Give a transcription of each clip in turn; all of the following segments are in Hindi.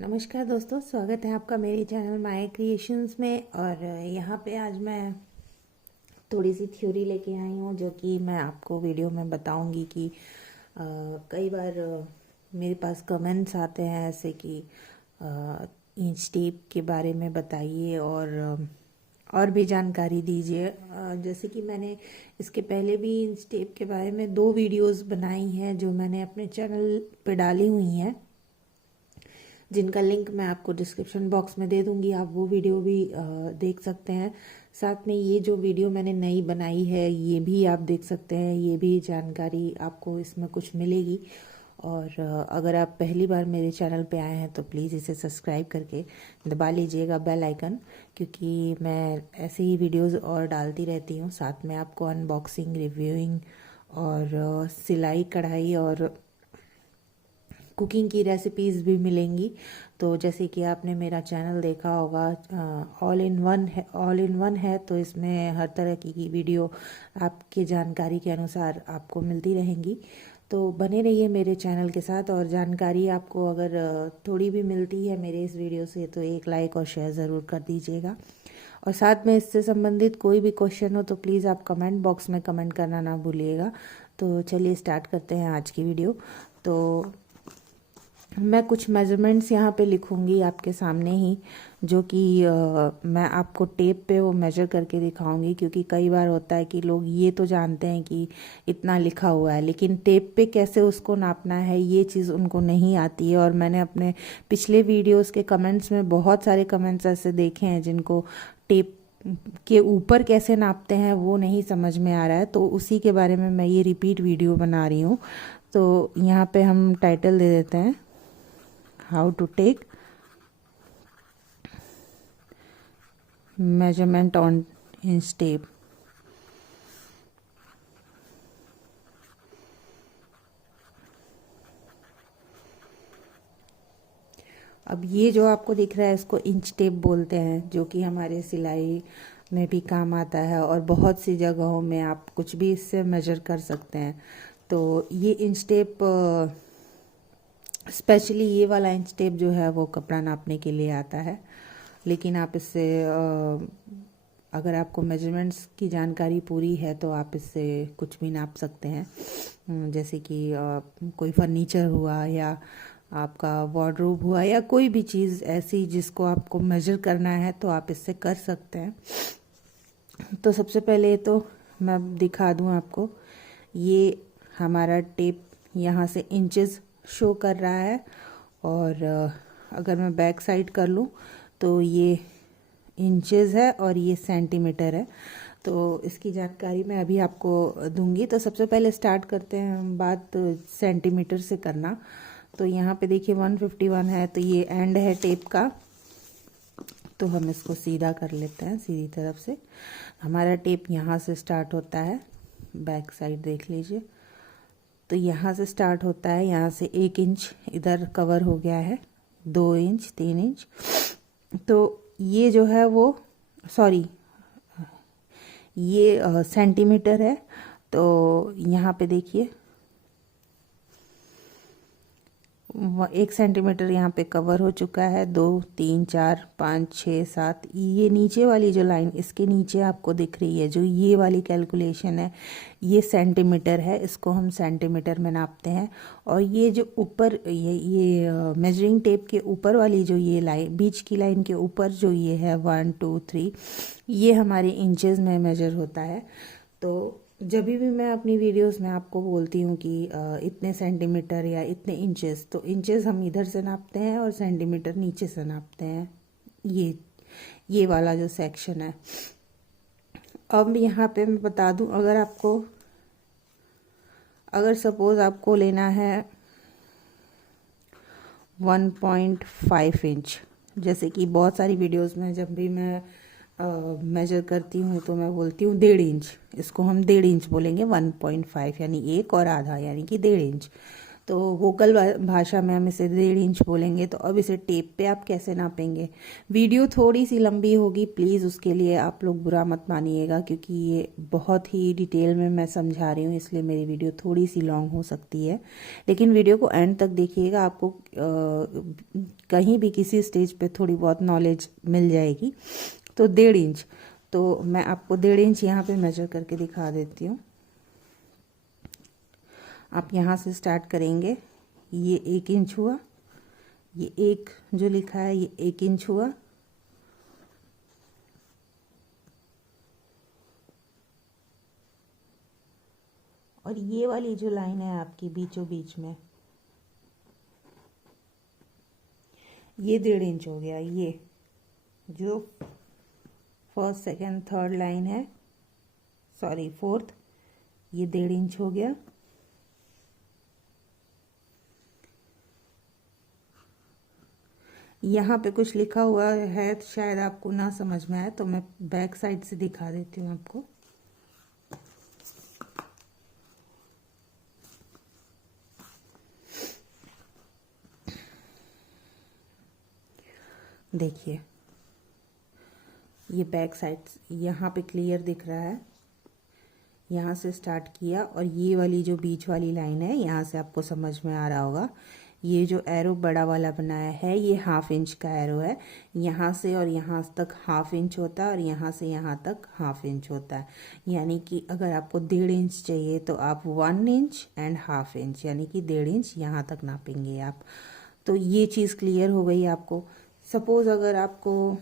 नमस्कार दोस्तों, स्वागत है आपका मेरे चैनल माय क्रिएशंस में। और यहाँ पे आज मैं थोड़ी सी थ्योरी लेके आई हूँ जो कि मैं आपको वीडियो में बताऊँगी कि कई बार मेरे पास कमेंट्स आते हैं ऐसे कि इंच टेप के बारे में बताइए और भी जानकारी दीजिए। जैसे कि मैंने इसके पहले भी इंच टेप के बारे में 2 वीडियोस बनाई हैं जो मैंने अपने चैनल पे डाली हुई हैं, जिनका लिंक मैं आपको डिस्क्रिप्शन बॉक्स में दे दूंगी। आप वो वीडियो भी देख सकते हैं। साथ में ये जो वीडियो मैंने नई बनाई है ये भी आप देख सकते हैं, ये भी जानकारी आपको इसमें कुछ मिलेगी। और अगर आप पहली बार मेरे चैनल पे आए हैं तो प्लीज़ इसे सब्सक्राइब करके दबा लीजिएगा बेल आइकन, क्योंकि मैं ऐसे ही वीडियोस और डालती रहती हूँ। साथ में आपको अनबॉक्सिंग, रिव्यूइंग और सिलाई कढ़ाई और कुकिंग की रेसिपीज़ भी मिलेंगी। तो जैसे कि आपने मेरा चैनल देखा होगा, ऑल इन वन है, तो इसमें हर तरह की वीडियो आपकी जानकारी के अनुसार आपको मिलती रहेंगी। तो बने रहिए मेरे चैनल के साथ। और जानकारी आपको अगर थोड़ी भी मिलती है मेरे इस वीडियो से तो एक लाइक और शेयर ज़रूर कर दीजिएगा। और साथ में इससे संबंधित कोई भी क्वेश्चन हो तो प्लीज़ आप कमेंट बॉक्स में कमेंट करना ना भूलिएगा। तो चलिए स्टार्ट करते हैं आज की वीडियो। तो मैं कुछ मेजरमेंट्स यहाँ पे लिखूँगी आपके सामने ही, जो कि मैं आपको टेप पे वो मेजर करके दिखाऊंगी। क्योंकि कई बार होता है कि लोग ये तो जानते हैं कि इतना लिखा हुआ है, लेकिन टेप पे कैसे उसको नापना है ये चीज़ उनको नहीं आती है। और मैंने अपने पिछले वीडियोस के कमेंट्स में बहुत सारे कमेंट्स ऐसे देखे हैं जिनको टेप के ऊपर कैसे नापते हैं वो नहीं समझ में आ रहा है। तो उसी के बारे में मैं ये रिपीट वीडियो बना रही हूँ। तो यहाँ पे हम टाइटल दे देते हैं, how to take measurement on inch tape। अब ये जो आपको दिख रहा है इसको इंच टेप बोलते हैं, जो कि हमारे सिलाई में भी काम आता है और बहुत सी जगहों में आप कुछ भी इससे मेजर कर सकते हैं। तो ये इंच टेप, स्पेशली ये वाला इंच टेप जो है वो कपड़ा नापने के लिए आता है। लेकिन आप इससे अगर आपको मेजरमेंट्स की जानकारी पूरी है तो आप इससे कुछ भी नाप सकते हैं। जैसे कि कोई फर्नीचर हुआ या आपका वार्डरोब हुआ या कोई भी चीज़ ऐसी जिसको आपको मेजर करना है तो आप इससे कर सकते हैं। तो सबसे पहले तो मैं दिखा दूं आपको, ये हमारा टेप यहाँ से इंचेस शो कर रहा है। और अगर मैं बैक साइड कर लूँ तो ये इंचेस है और ये सेंटीमीटर है। तो इसकी जानकारी मैं अभी आपको दूंगी। तो सबसे पहले स्टार्ट करते हैं हम बात सेंटीमीटर से करना। तो यहाँ पे देखिए 151 है, तो ये एंड है टेप का। तो हम इसको सीधा कर लेते हैं, सीधी तरफ से। हमारा टेप यहाँ से स्टार्ट होता है, बैक साइड देख लीजिए। तो यहाँ से स्टार्ट होता है, यहाँ से 1 इंच इधर कवर हो गया है, 2 इंच, 3 इंच। तो ये जो है वो, सॉरी, ये सेंटीमीटर है। तो यहाँ पे देखिए 1 सेंटीमीटर यहाँ पे कवर हो चुका है। 2, 3, 4, 5, 6, 7, ये नीचे वाली जो लाइन इसके नीचे आपको दिख रही है, जो ये वाली कैलकुलेशन है ये सेंटीमीटर है, इसको हम सेंटीमीटर में नापते हैं। और ये जो ऊपर ये मेजरिंग टेप के ऊपर वाली जो ये लाइन, बीच की लाइन के ऊपर जो ये है 1, 2, 3, ये हमारी इंचेस में मेजर होता है। तो जब भी मैं अपनी वीडियोस में आपको बोलती हूँ कि इतने सेंटीमीटर या इतने इंचेस, तो इंचेस हम इधर से नापते हैं और सेंटीमीटर नीचे से नापते हैं। ये वाला जो सेक्शन है। अब यहाँ पे मैं बता दूँ, अगर सपोज आपको लेना है 1.5 इंच, जैसे कि बहुत सारी वीडियोस में जब भी मैं मेजर करती हूँ तो मैं बोलती हूँ 1.5 इंच, इसको हम 1.5 इंच बोलेंगे। 1.5 यानी 1 और आधा यानी कि 1.5 इंच। तो वोकल भाषा में हम इसे 1.5 इंच बोलेंगे। तो अब इसे टेप पे आप कैसे नापेंगे। वीडियो थोड़ी सी लंबी होगी, प्लीज़ उसके लिए आप लोग बुरा मत मानिएगा, क्योंकि ये बहुत ही डिटेल में मैं समझा रही हूँ, इसलिए मेरी वीडियो थोड़ी सी लॉन्ग हो सकती है। लेकिन वीडियो को एंड तक देखिएगा, आपको कहीं भी किसी स्टेज पे थोड़ी बहुत नॉलेज मिल जाएगी। तो 1.5 इंच, तो मैं आपको 1.5 इंच यहाँ पे मेजर करके दिखा देती हूँ। आप यहाँ से स्टार्ट करेंगे, ये 1 इंच हुआ, ये एक जो लिखा है ये 1 इंच हुआ, और ये वाली जो लाइन है आपकी बीचों बीच में, ये 1.5 इंच हो गया। ये जो फर्स्ट सेकंड थर्ड लाइन है, सॉरी फोर्थ, ये 1.5 इंच हो गया। यहाँ पे कुछ लिखा हुआ है, शायद आपको ना समझ में आए, तो मैं बैक साइड से दिखा देती हूँ आपको। देखिए, ये बैक साइड यहाँ पे क्लियर दिख रहा है। यहाँ से स्टार्ट किया, और ये वाली जो बीच वाली लाइन है, यहाँ से आपको समझ में आ रहा होगा, ये जो एरो बड़ा वाला बनाया है ये 1/2 इंच का एरो है। यहाँ से और यहाँ तक 1/2 इंच होता है, और यहाँ से यहाँ तक 1/2 इंच होता है। यानी कि अगर आपको 1.5 इंच चाहिए तो आप 1 इंच एंड 1/2 इंच, यानी कि 1.5 इंच यहाँ तक नापेंगे आप। तो ये चीज़ क्लियर हो गई आपको। सपोज़ अगर आपको,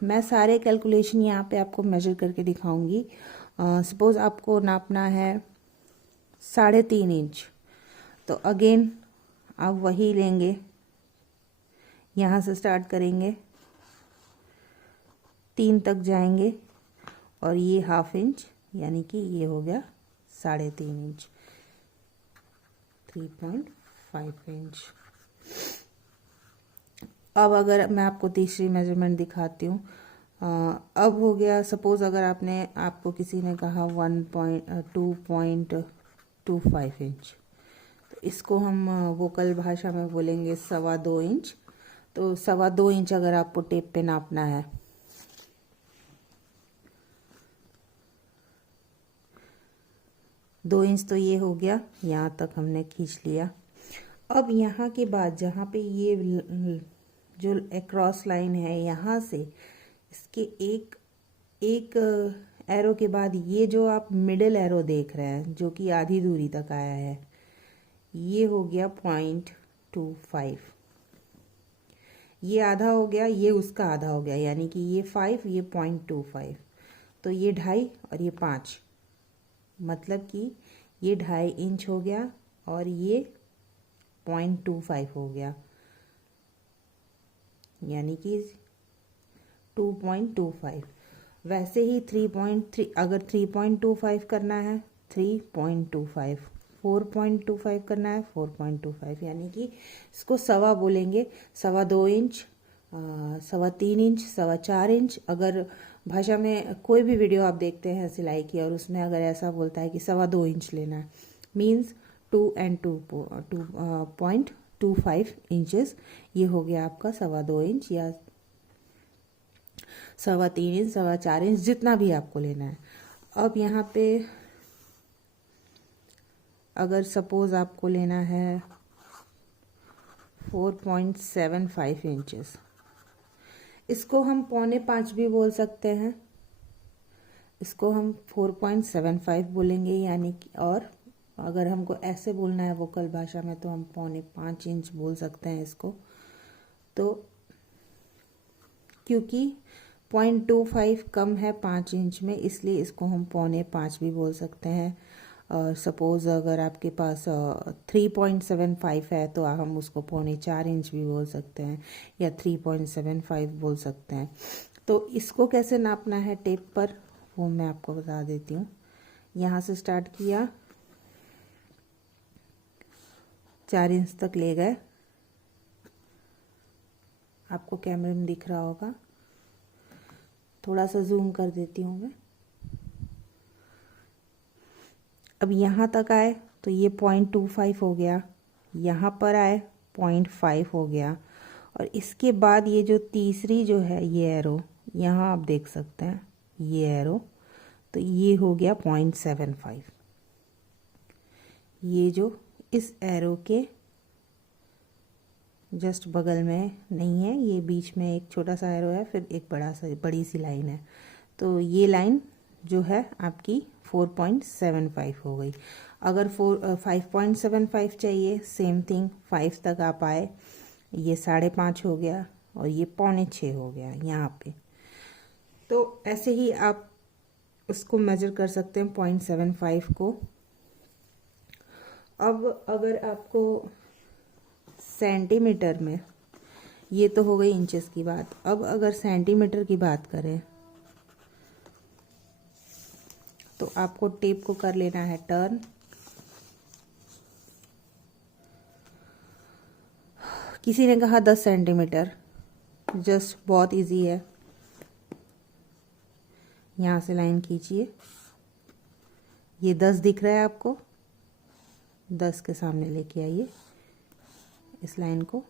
मैं सारे कैलकुलेशन यहाँ पे आपको मेजर करके दिखाऊंगी। सपोज़ आपको नापना है 3.5 इंच, तो अगेन आप वही लेंगे, यहाँ से स्टार्ट करेंगे, 3 तक जाएंगे, और ये 1/2 इंच, यानी कि ये हो गया 3.5 इंच, 3.5 इंच। अब अगर मैं आपको तीसरी मेजरमेंट दिखाती हूँ, अब हो गया, सपोज़ अगर आपको किसी ने कहा 2.25 इंच, तो इसको हम वोकल भाषा में बोलेंगे 2.25 इंच। तो 2.25 इंच अगर आपको टेप पे नापना है, दो इंच तो ये हो गया, यहाँ तक हमने खींच लिया। अब यहाँ के बाद जहाँ पे ये जो क्रॉस लाइन है, यहाँ से इसके एक एरो के बाद ये जो आप मिडिल एरो देख रहे हैं, जो कि आधी दूरी तक आया है, ये हो गया 0.25। ये आधा हो गया, ये उसका आधा हो गया, यानी कि ये 5, ये 0.25। तो ये 2.5 और ये 5, मतलब कि ये 2.5 इंच हो गया, और ये 0.25 हो गया, यानी कि 2.25। वैसे ही 3.3, अगर 3.25 करना है 3.25, 4.25 करना है 4.25, यानी कि इसको सवा बोलेंगे। 2.25 इंच, 3.25 इंच, 4.25 इंच। अगर भाषा में कोई भी वीडियो आप देखते हैं सिलाई की, और उसमें अगर ऐसा बोलता है कि 2.25 इंच लेना है, मीन्स 2.25 इंचेस, ये हो गया आपका 2.25 इंच, या 3.25 इंच, 4.25 इंच, जितना भी आपको लेना है। अब यहाँ पे अगर सपोज आपको लेना है 4.75 इंचेस, इसको हम 4.25 भी बोल सकते हैं, इसको हम 4.75 बोलेंगे, यानी कि, और अगर हमको ऐसे बोलना है वोकल भाषा में, तो हम 4.5 इंच बोल सकते हैं इसको। तो क्योंकि 0.25 कम है 5 इंच में, इसलिए इसको हम 4.25 भी बोल सकते हैं। सपोज़ अगर आपके पास 3.75 है, तो हम उसको 4.25 इंच भी बोल सकते हैं, या 3.75 बोल सकते हैं। तो इसको कैसे नापना है टेप पर, वो मैं आपको बता देती हूँ। यहाँ से स्टार्ट किया, 4 इंच तक ले गए, आपको कैमरे में दिख रहा होगा, थोड़ा सा जूम कर देती हूँ मैं। अब यहाँ तक आए तो ये 0.25 हो गया, यहाँ पर आए 0.5 हो गया, और इसके बाद ये जो तीसरी जो है ये एरो, यहाँ आप देख सकते हैं ये एरो, तो ये हो गया 0.75। ये जो इस एरो के जस्ट बगल में नहीं है, ये बीच में एक छोटा सा एरो है, फिर एक बड़ी सी लाइन है, तो ये लाइन जो है आपकी 4.75 हो गई। अगर 5.75 चाहिए, सेम थिंग 5 तक आप आए, ये 5.5 हो गया और ये 5.25 हो गया यहाँ पे। तो ऐसे ही आप उसको मेजर कर सकते हैं 0.75 को। अब अगर आपको सेंटीमीटर में, ये तो हो गई इंचेस की बात, अब अगर सेंटीमीटर की बात करें तो आपको टेप को कर लेना है टर्न। किसी ने कहा 10 सेंटीमीटर, जस्ट बहुत इजी है, यहाँ से लाइन खींचिए, ये 10 दिख रहा है आपको, 10 के सामने लेके आइए इस लाइन को,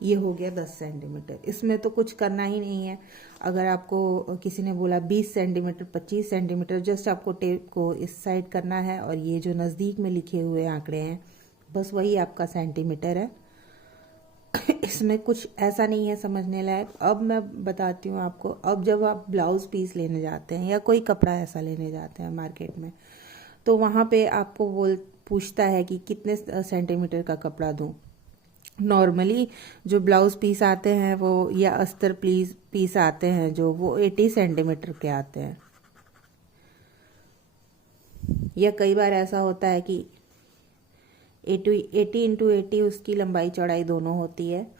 ये हो गया 10 सेंटीमीटर। इसमें तो कुछ करना ही नहीं है। अगर आपको किसी ने बोला 20 सेंटीमीटर, 25 सेंटीमीटर, जस्ट आपको टेप को इस साइड करना है और ये जो नज़दीक में लिखे हुए आंकड़े हैं बस वही आपका सेंटीमीटर है। इसमें कुछ ऐसा नहीं है समझने लायक। अब मैं बताती हूँ आपको, अब जब आप ब्लाउज़ पीस लेने जाते हैं या कोई कपड़ा ऐसा लेने जाते हैं मार्केट में, तो वहाँ पे आपको पूछता है कि कितने सेंटीमीटर का कपड़ा दूँ। नॉर्मली जो ब्लाउज़ पीस आते हैं वो, या अस्तर पीस आते हैं जो, वो 80 सेंटीमीटर के आते हैं, या कई बार ऐसा होता है कि 80 इंटू 80 उसकी लंबाई चौड़ाई दोनों होती है।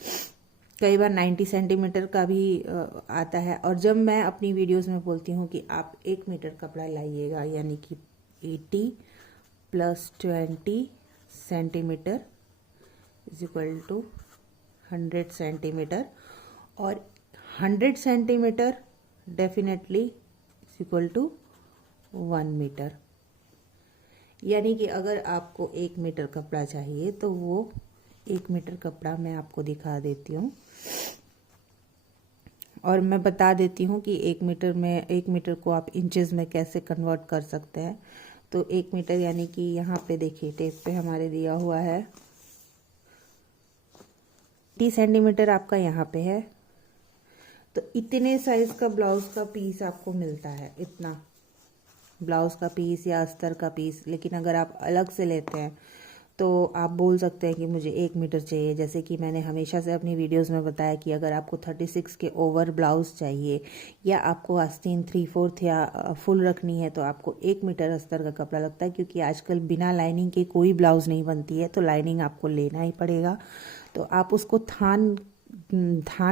कई बार 90 सेंटीमीटर का भी आता है। और जब मैं अपनी वीडियोस में बोलती हूँ कि आप 1 मीटर कपड़ा लाइएगा, यानी कि 80 + 20 centimetre is equal to 100 centimetre, और 100 centimetre definitely is equal to 1 metre. यानी कि अगर आपको 1 मीटर कपड़ा चाहिए तो वो 1 मीटर कपड़ा मैं आपको दिखा देती हूँ, और मैं बता देती हूँ कि 1 मीटर को आप इंचेस में कैसे कन्वर्ट कर सकते हैं। तो 1 मीटर यानी कि यहाँ पे देखिए टेप पे हमारे दिया हुआ है 30 सेंटीमीटर आपका यहाँ पे है, तो इतने साइज का ब्लाउज का पीस आपको मिलता है, इतना ब्लाउज का पीस या अस्तर का पीस। लेकिन अगर आप अलग से लेते हैं तो आप बोल सकते हैं कि मुझे 1 मीटर चाहिए। जैसे कि मैंने हमेशा से अपनी वीडियोस में बताया कि अगर आपको 36 के ओवर ब्लाउज चाहिए, या आपको आस्तीन 3/4 या फुल रखनी है, तो आपको 1 मीटर अस्तर का कपड़ा लगता है। क्योंकि आजकल बिना लाइनिंग के कोई ब्लाउज नहीं बनती है, तो लाइनिंग आपको लेना ही पड़ेगा। तो आप उसको थान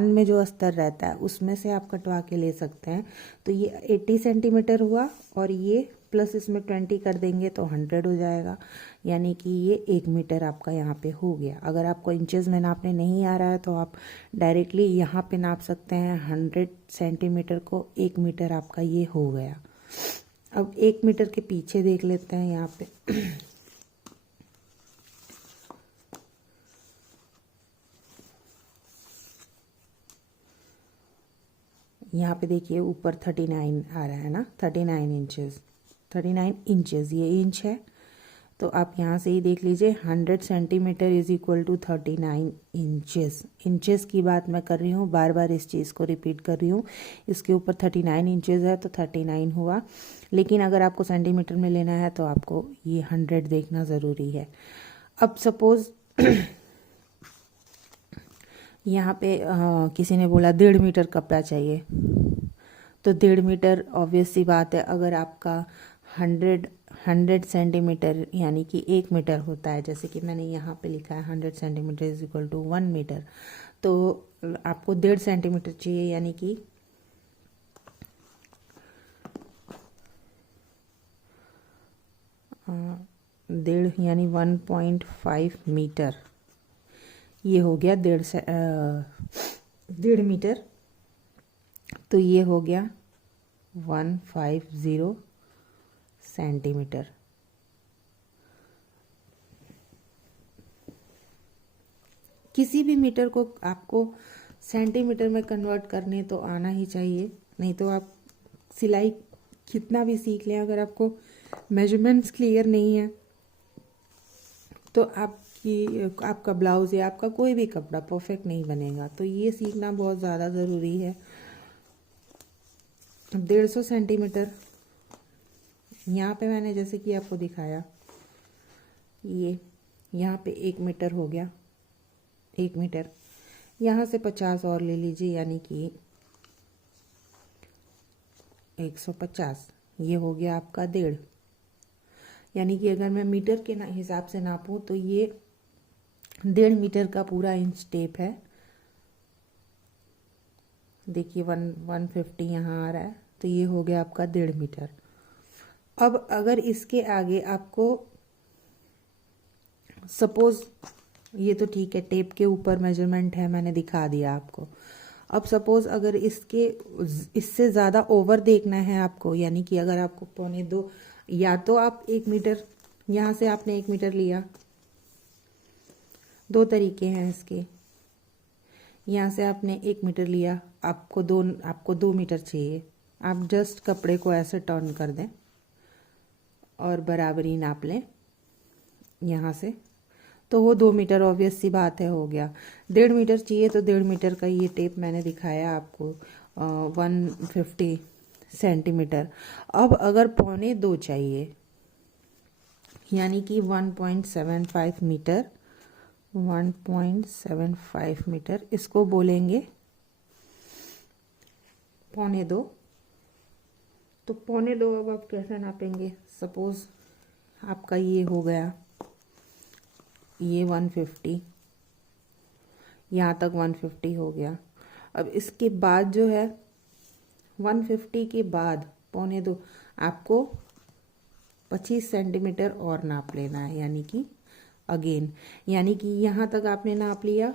में जो अस्तर रहता है उसमें से आप कटवा के ले सकते हैं। तो ये 80 सेंटीमीटर हुआ, और ये प्लस इसमें 20 कर देंगे तो 100 हो जाएगा, यानी कि ये 1 मीटर आपका यहाँ पे हो गया। अगर आपको इंचेस में नापने नहीं आ रहा है तो आप डायरेक्टली यहाँ पे नाप सकते हैं 100 सेंटीमीटर को, 1 मीटर आपका ये हो गया। अब 1 मीटर के पीछे देख लेते हैं यहाँ पे। यहाँ पे देखिए ऊपर 39 आ रहा है ना, 39 इंचेस ये इंच है। तो आप यहाँ से ही देख लीजिए 100 centimetre is equal to 39 inches. Inches की बात मैं कर रही हूँ, बार बार इस चीज़ को रिपीट कर रही हूँ। इसके ऊपर 39 इंचेस है तो 39 हुआ। लेकिन अगर आपको सेंटीमीटर में लेना है तो आपको ये 100 देखना ज़रूरी है। अब सपोज़ यहाँ पे किसी ने बोला 1.5 मीटर कपड़ा चाहिए, तो 1.5 मीटर ऑब्वियस सी बात है, अगर आपका 100 सेंटीमीटर यानी कि 1 मीटर होता है, जैसे कि मैंने यहाँ पे लिखा है 100 centimetre is equal to 1 metre, तो आपको 1.5 सेंटीमीटर चाहिए, यानी कि 1.5 यानी 1.5 मीटर। ये हो गया 1.5 मीटर, तो ये हो गया 150 सेंटीमीटर। किसी भी मीटर को आपको सेंटीमीटर में कन्वर्ट करने तो आना ही चाहिए, नहीं तो आप सिलाई कितना भी सीख लें, अगर आपको मेजरमेंट्स क्लियर नहीं है तो आपका ब्लाउज़ या आपका कोई भी कपड़ा परफेक्ट नहीं बनेगा। तो ये सीखना बहुत ज़्यादा ज़रूरी है। 150 सेंटीमीटर यहाँ पे मैंने जैसे कि आपको दिखाया, ये यहाँ पे 1 मीटर हो गया, 1 मीटर। यहाँ से 50 और ले लीजिए, यानी कि 150। ये हो गया आपका 1.5। यानी कि अगर मैं मीटर के हिसाब से नापूं तो ये 1.5 मीटर का पूरा इंच टेप है। देखिए 150 यहाँ आ रहा है, तो ये हो गया आपका 1.5 मीटर। अब अगर इसके आगे आपको सपोज, ये तो ठीक है, टेप के ऊपर मेजरमेंट है, मैंने दिखा दिया आपको। अब सपोज अगर इससे ज़्यादा ओवर देखना है आपको, यानी कि अगर आपको 1.25, या तो आप 1 मीटर, यहाँ से आपने 1 मीटर लिया, 2 तरीके हैं इसके। यहाँ से आपने 1 मीटर लिया, आपको 2 मीटर चाहिए, आप जस्ट कपड़े को ऐसे टर्न कर दें और बराबरी नाप लें यहाँ से, तो वो 2 मीटर ऑब्वियस सी बात है हो गया। 1.5 मीटर चाहिए तो 1.5 मीटर का ये टेप मैंने दिखाया आपको, 150 सेंटीमीटर। अब अगर 1.25 चाहिए, यानी कि 1.75 मीटर, 1.75 मीटर, इसको बोलेंगे 1.25। तो 1.25 अब आप कैसे नापेंगे? सपोज आपका ये हो गया, ये 150, यहाँ तक 150 हो गया। अब इसके बाद जो है 150 के बाद 1.25 आपको 25 सेंटीमीटर और नाप लेना है, यानी कि अगेन, यानी कि यहाँ तक आपने नाप लिया,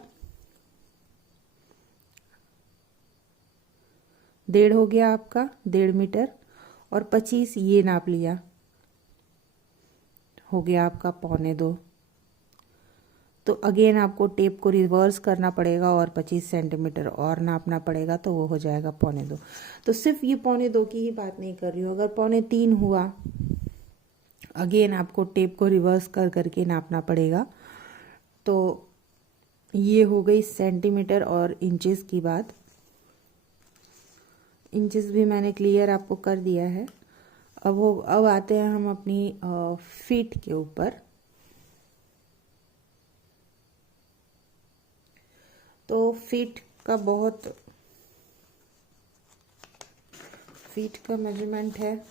1.5 हो गया आपका 1.5 मीटर, और 25 ये नाप लिया, हो गया आपका 1.25। तो अगेन आपको टेप को रिवर्स करना पड़ेगा और 25 सेंटीमीटर और नापना पड़ेगा, तो वो हो जाएगा 1.25। तो सिर्फ ये 1.25 की ही बात नहीं कर रही हूँ, अगर 3.25 हुआ, अगेन आपको टेप को रिवर्स कर करके नापना पड़ेगा। तो ये हो गई सेंटीमीटर और इंचेस की बात। इंचेस भी मैंने क्लियर आपको कर दिया है। अब आते हैं हम अपनी फीट के ऊपर। तो फीट का मेजरमेंट है,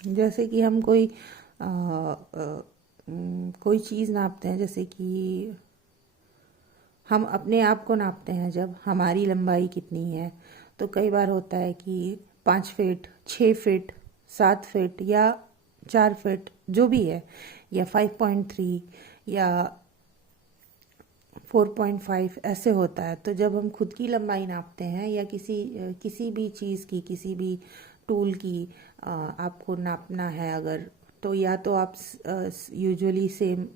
जैसे कि हम कोई चीज़ नापते हैं, जैसे कि हम अपने आप को नापते हैं, जब हमारी लंबाई कितनी है, तो कई बार होता है कि 5 फीट, 6 फीट, 7 फीट या 4 फीट जो भी है, या 5.3 या 4.5 ऐसे होता है। तो जब हम खुद की लंबाई नापते हैं या किसी भी चीज़ की, किसी भी टूल की आपको नापना है अगर, तो या तो आप यूजुअली सेम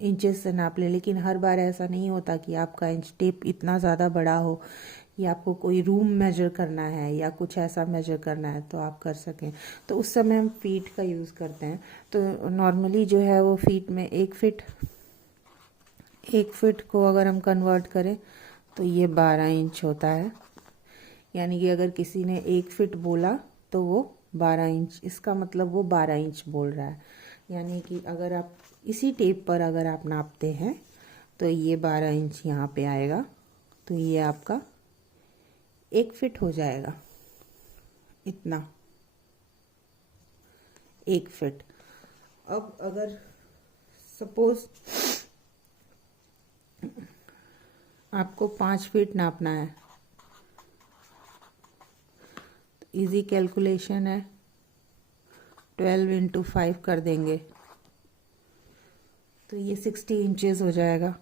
इंचेस से नाप लें, लेकिन हर बार ऐसा नहीं होता कि आपका इंच टेप इतना ज़्यादा बड़ा हो कि आपको कोई रूम मेजर करना है या कुछ ऐसा मेजर करना है तो आप कर सकें। तो उस समय हम फीट का यूज़ करते हैं। तो नॉर्मली जो है वो फीट में 1 फीट को अगर हम कन्वर्ट करें तो ये 12 इंच होता है। यानी कि अगर किसी ने 1 फीट बोला तो वो 12 इंच, इसका मतलब वो 12 इंच बोल रहा है। यानी कि अगर आप इसी टेप पर अगर आप नापते हैं तो ये 12 इंच यहाँ पे आएगा, तो ये आपका 1 फीट हो जाएगा, इतना 1 फीट। अब अगर सपोज आपको 5 फीट नापना है, इजी कैलकुलेशन है, 12 × 5 कर देंगे तो ये 60 इंचेस हो जाएगा।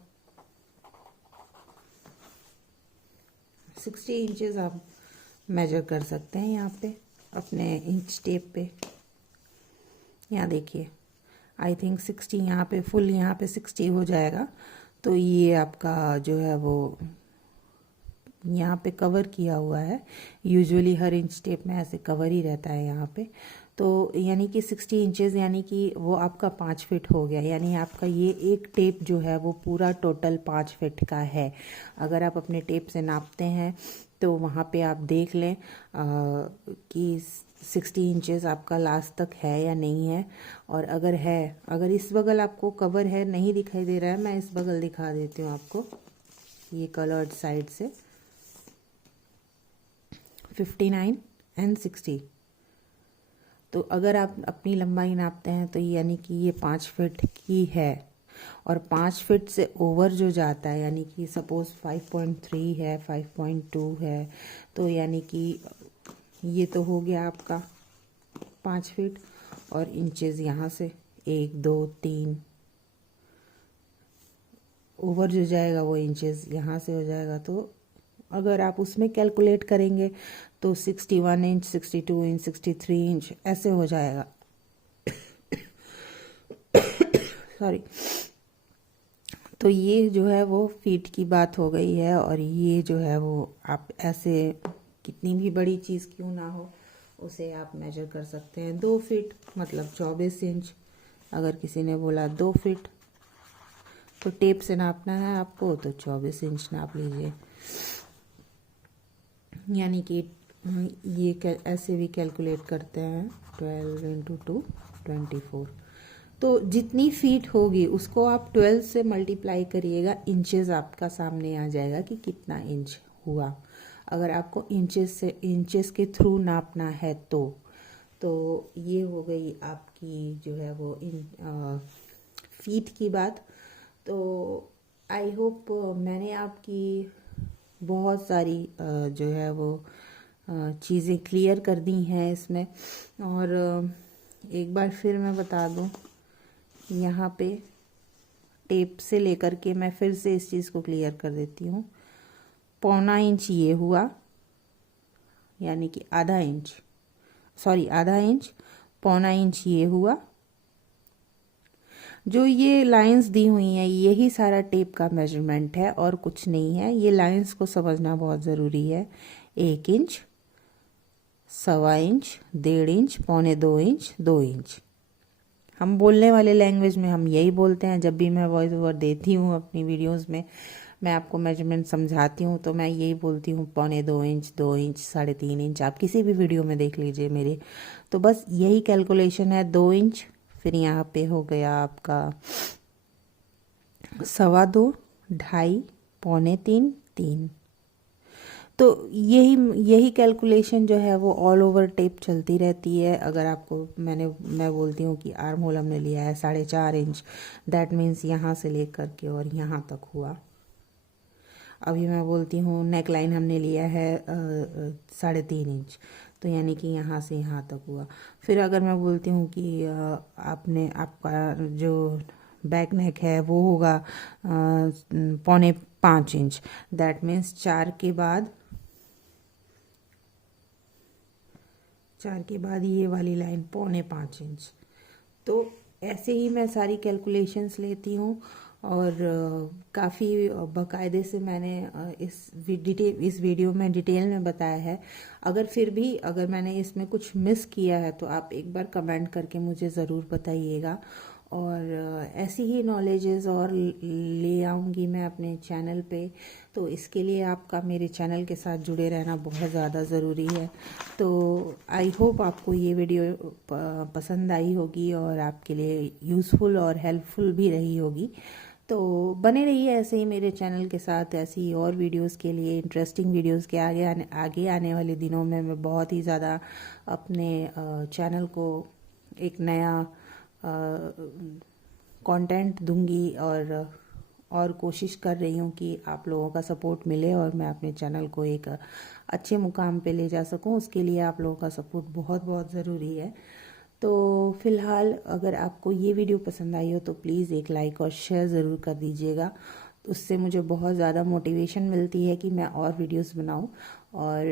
60 इंचेस आप मेजर कर सकते हैं यहाँ पे अपने इंच टेप पे। यहाँ देखिए आई थिंक 60 यहाँ पे फुल, यहाँ पे 60 हो जाएगा। तो ये आपका जो है वो यहाँ पे कवर किया हुआ है। यूजुअली हर इंच टेप में ऐसे कवर ही रहता है यहाँ पे। तो यानी कि 60 इंचेस यानी कि वो आपका 5 फीट हो गया। यानी आपका ये एक टेप जो है वो पूरा टोटल 5 फीट का है। अगर आप अपने टेप से नापते हैं तो वहाँ पे आप देख लें कि 60 इंचेस आपका लास्ट तक है या नहीं है। और अगर है, अगर इस बगल आपको कवर है, नहीं दिखाई दे रहा है, मैं इस बगल दिखा देती हूँ आपको, ये कलर्ड साइड से 59 एंड 60। तो अगर आप अपनी लंबाई नापते हैं तो यानी कि ये 5 फीट की है। और 5 फीट से ओवर जो जाता है, यानी कि सपोज़ 5.3 है, 5.2 है, तो यानी कि ये तो हो गया आपका 5 फीट। और इंचेस यहाँ से 1 2 3 ओवर जो जाएगा वो इंचेस यहाँ से हो जाएगा। तो अगर आप उसमें कैलकुलेट करेंगे तो 61 इंच, 62 इंच, 63 इंच ऐसे हो जाएगा। सॉरी। तो ये जो है वो फीट की बात हो गई है। और ये जो है वो आप ऐसे कितनी भी बड़ी चीज़ क्यों ना हो उसे आप मेजर कर सकते हैं। 2 फीट मतलब 24 इंच। अगर किसी ने बोला 2 फीट तो टेप से नापना है आपको तो 24 इंच नाप लीजिए। यानी कि ये ऐसे भी कैलकुलेट करते हैं 12 इंटू 2 24। तो जितनी फीट होगी उसको आप 12 से मल्टीप्लाई करिएगा, इंचेस आपका सामने आ जाएगा कि कितना इंच हुआ। अगर आपको इंचेस के थ्रू नापना है तो ये हो गई आपकी जो है वो फीट की बात। तो आई होप मैंने आपकी बहुत सारी जो है वो चीज़ें क्लियर कर दी हैं इसमें। और एक बार फिर मैं बता दूं, यहाँ पे टेप से लेकर के मैं फिर से इस चीज़ को क्लियर कर देती हूँ। 1.25 इंच ये हुआ, यानी कि आधा इंच, 1.25 इंच ये हुआ। जो ये लाइंस दी हुई हैं यही सारा टेप का मेजरमेंट है और कुछ नहीं है। ये लाइंस को समझना बहुत ज़रूरी है। 1 inch, 1.25 inch, 1.5 inch, 1.25 inch, 2 inch. हम बोलने वाले लैंग्वेज में हम यही बोलते हैं। जब भी मैं वॉइस ओवर देती हूँ अपनी वीडियोस में, मैं आपको मेजरमेंट समझाती हूँ तो मैं यही बोलती हूँ 1.25 इंच, 2 इंच, 3.5 इंच। आप किसी भी वीडियो में देख लीजिए मेरे, तो बस यही कैलकुलेशन है। 2 इंच, फिर यहाँ पे हो गया आपका 2.25, 2.5, 2.25, 3। तो यही कैलकुलेशन जो है वो ऑल ओवर टेप चलती रहती है। अगर आपको मैं बोलती हूँ कि आर्म होल हमने लिया है 4.5 इंच, दैट मीन्स यहाँ से लेकर के और यहाँ तक हुआ। अभी मैं बोलती हूँ नेक लाइन हमने लिया है 3.5 इंच, तो यानी कि यहाँ से यहाँ तक हुआ। फिर अगर मैं बोलती हूँ कि आपका जो बैक नेक है वो होगा 4.25 इंच, दैट मीन्स 4 के बाद ये वाली लाइन 4.25 इंच। तो ऐसे ही मैं सारी कैलकुलेशंस लेती हूँ और काफ़ी बाकायदे से मैंने इस वीडियो में डिटेल में बताया है। अगर फिर भी अगर मैंने इसमें कुछ मिस किया है तो आप एक बार कमेंट करके मुझे ज़रूर बताइएगा। और ऐसी ही नॉलेजेस और ले आऊँगी मैं अपने चैनल पे। तो इसके लिए आपका मेरे चैनल के साथ जुड़े रहना बहुत ज़्यादा ज़रूरी है। तो आई होप आपको ये वीडियो पसंद आई होगी और आपके लिए यूज़फुल और हेल्पफुल भी रही होगी। तो बने रहिए ऐसे ही मेरे चैनल के साथ। ऐसी ही और वीडियोस के लिए, इंटरेस्टिंग वीडियोस के आगे आने वाले दिनों में मैं बहुत ही ज़्यादा अपने चैनल को एक नया कंटेंट दूंगी और कोशिश कर रही हूँ कि आप लोगों का सपोर्ट मिले और मैं अपने चैनल को एक अच्छे मुकाम पे ले जा सकूँ। उसके लिए आप लोगों का सपोर्ट बहुत बहुत ज़रूरी है। तो फ़िलहाल अगर आपको ये वीडियो पसंद आई हो तो प्लीज़ एक लाइक और शेयर ज़रूर कर दीजिएगा। उससे मुझे बहुत ज़्यादा मोटिवेशन मिलती है कि मैं और वीडियोस बनाऊं। और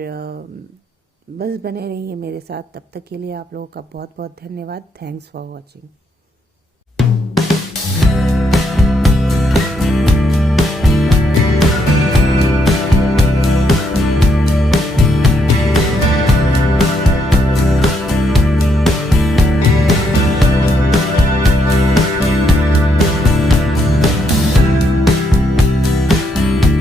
बस बने रहिए मेरे साथ। तब तक के लिए आप लोगों का बहुत बहुत धन्यवाद। Thanks for watching.